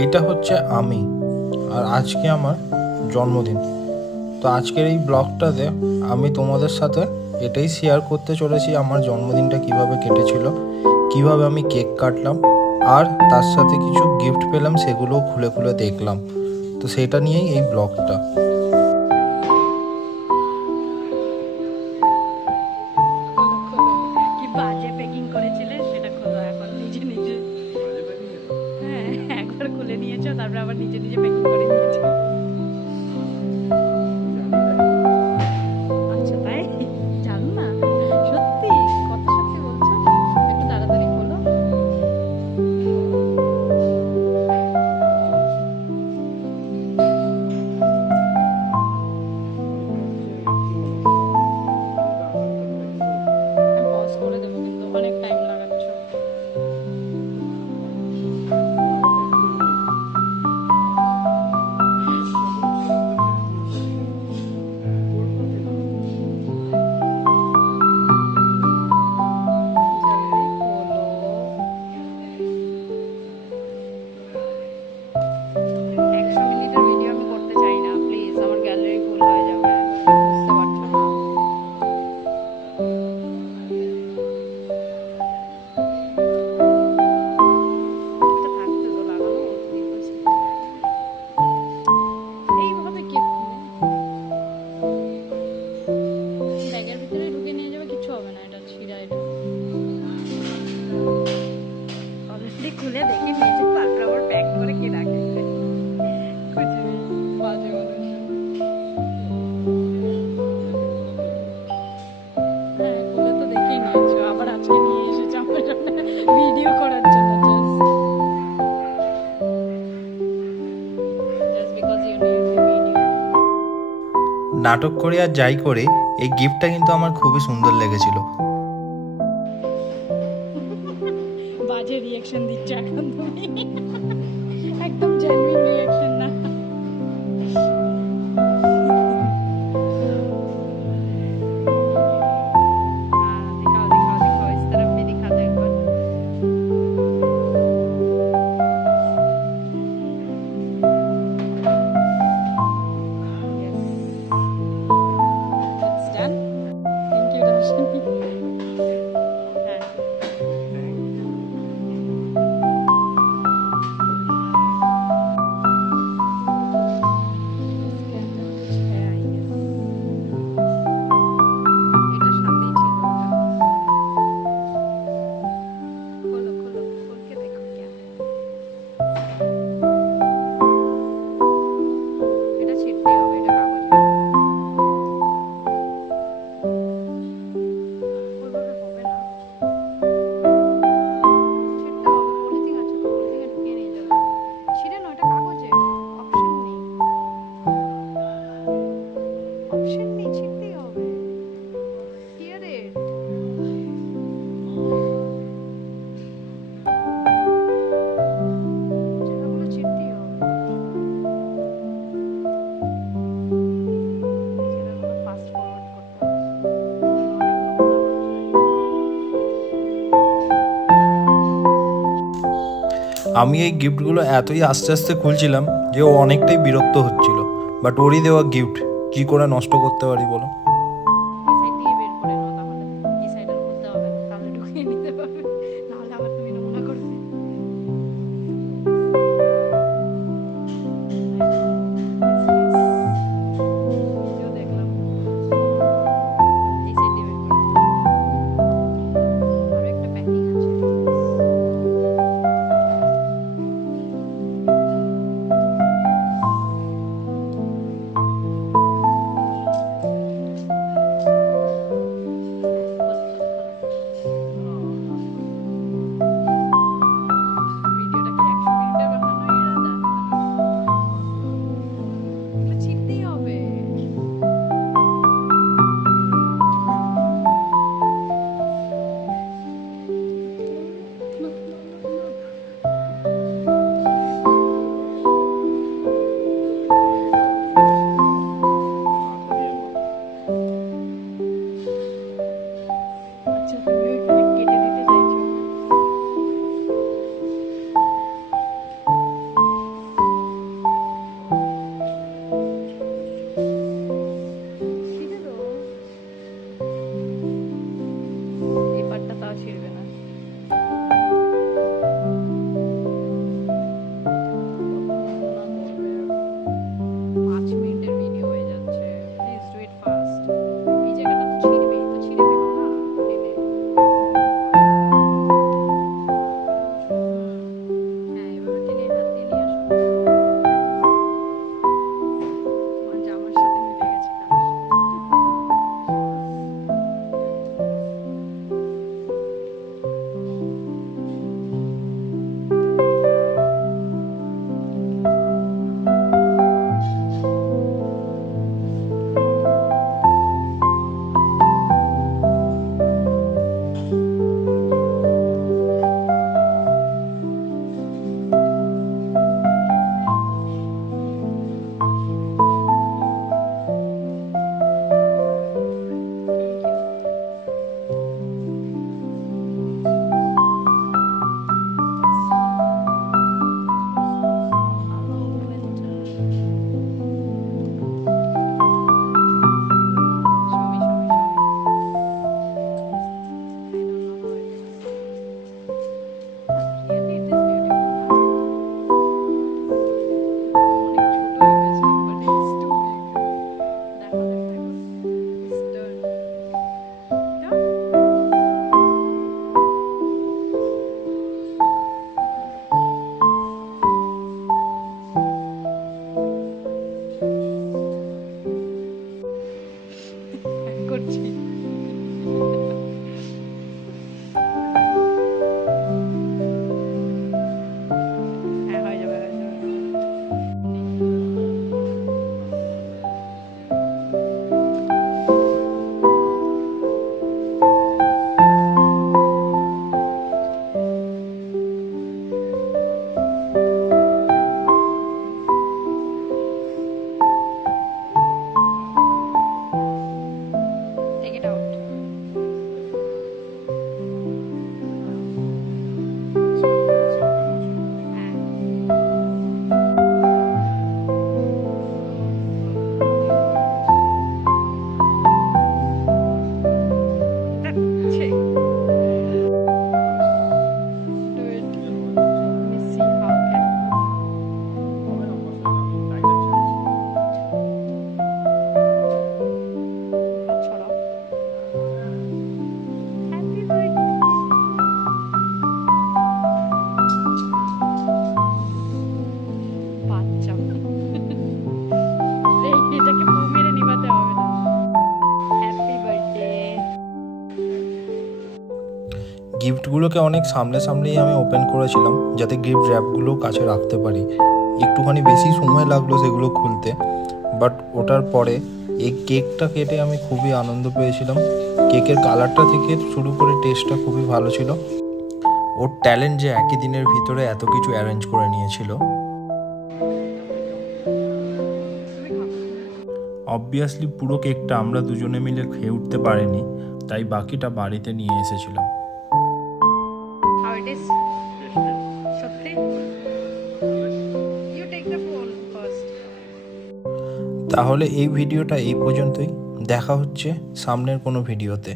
এইটা হচ্ছে আমি, আর আজকে আমার জন্মদিন। তো আজকের এই ব্লগটাতে আমি তোমাদের সাথে এটাই শেয়ার করতে চলেছি, আমার জন্মদিনটা কিভাবে কেটেছিল, কিভাবে আমি কেক কাটলাম, আর তার সাথে কিছু গিফট পেলাম, সেগুলোও খুলে খুলে দেখলাম। তো সেটা নিয়েই এই ব্লগটা। কি বাজে প্যাকিং করেছিলে সেটা খোলো এখন নিজে নিজে। হ্যাঁ, একবার খুলে নিয়েছো, তারপরে আবার নিজে নিজে প্যাকিং করে নিয়েছো। আচ্ছা তাই? জানো না? সত্যি কথা সত্যি বলছো? একটু তাড়াতাড়ি খোলো। আমি পজ করে দেবো, কিন্তু অনেক টাইম লাগাচ্ছ। জলদি খোলো। 100 মিনিটের ভিডিও আমি করতে চাই না, প্লিজ। আমার গ্যালারি ফুল হয়ে যাবে, বুঝতে পারছো না? এটা থাকতে তো লাগানো এইভাবে কে খুলে ব্যাগের ভিতরে ঢুকে নিয়ে যাবে, কিছু হবে না। এটা ছিঁড়া, এটা অলরেডি খুলে দেখে নিয়েছে, তারপর আবার প্যাক করে কে রাখে? খুঁজে নেই, বাজে মানুষ। হ্যাঁ, খুলে তো দেখেই নিয়েছো, আবার আজকে নিয়ে এসেছো আমার জন্য ভিডিও করার জন্য। Just because you need the video. নাটক করে আর যাই করে, এই গিফটটা কিন্তু আমার খুবই সুন্দর লেগেছিল। বাজে রিয়াকশন দিচ্ছ এখন তুমি, একদম জেনুইন রিয়াকশন না। दिखाओ दिखाओ दिखाओ, इस तरफ भी दिखा दो एक बार। Yes, it's done. Thank you, Darshini. হ্যাঁ, इसके अंदर कुछ है आई गेस। এটার সাথেই ছিল ওটা। खोलो खोलो, खोल के देखो क्या है। এটা ছিঁড়তেই হবে, এটা কাগজের। ওইভাবে হবে না, ছিঁড়তে হবে। পলিথিন আছে তো, পলিথিনে ঢুকিয়ে নিয়ে যাবে। ছিঁড়ে না, এটা কাগজে। অপশন নেই, অপশন নেই, ছিঁড়তেই হবে। হিয়ার ইট, জায়গাগুলো ছিঁড়তেই হবে। এই জায়গাগুলো ফাস্ট ফরওয়ার্ড করতে হবে, অনেক নোংরা হয়ে যায়। আমি এই গিফটগুলো এতই আস্তে আস্তে খুলছিলাম যে ও অনেকটাই বিরক্ত হচ্ছিল, বাট ওরই দেওয়া গিফট কি করে নষ্ট করতে পারি বলো। এই সাইড দিয়ে বের করে নাও তাহলে। এই সাইড আর খুলতে হবে না, তাহলে ঢুকিয়ে নিতে পারবে, নাহলে আবার তুমি নমুনা করবে। নিজেও দেখলাম, এই সাইড দিয়ে বের করে নাও। আরো একটা প্যাকিং আছে। গিফটগুলোকে অনেক সামনেই আমি ওপেন করেছিলাম, যাতে গিফট র্যাপগুলো কাছে রাখতে পারি। একটুখানি বেশি সময় লাগলো সেগুলো খুলতে, বাট ওটার পরে এই কেকটা কেটে আমি খুবই আনন্দ পেয়েছিলাম। কেকের কালারটা থেকে শুরু করে টেস্টটা খুবই ভালো ছিল। ওর ট্যালেন্ট যে একই দিনের ভিতরে এত কিছু অ্যারেঞ্জ করে নিয়েছিল। অবভিয়াসলি পুরো কেকটা আমরা দুজনে মিলে খেয়ে উঠতে পারিনি, তাই বাকিটা বাড়িতে নিয়ে এসেছিলাম। How it is? সত্যি? You take the phone first. তাহলে এই ভিডিওটা এই পর্যন্তই। দেখা হচ্ছে সামনের কোনো ভিডিওতে।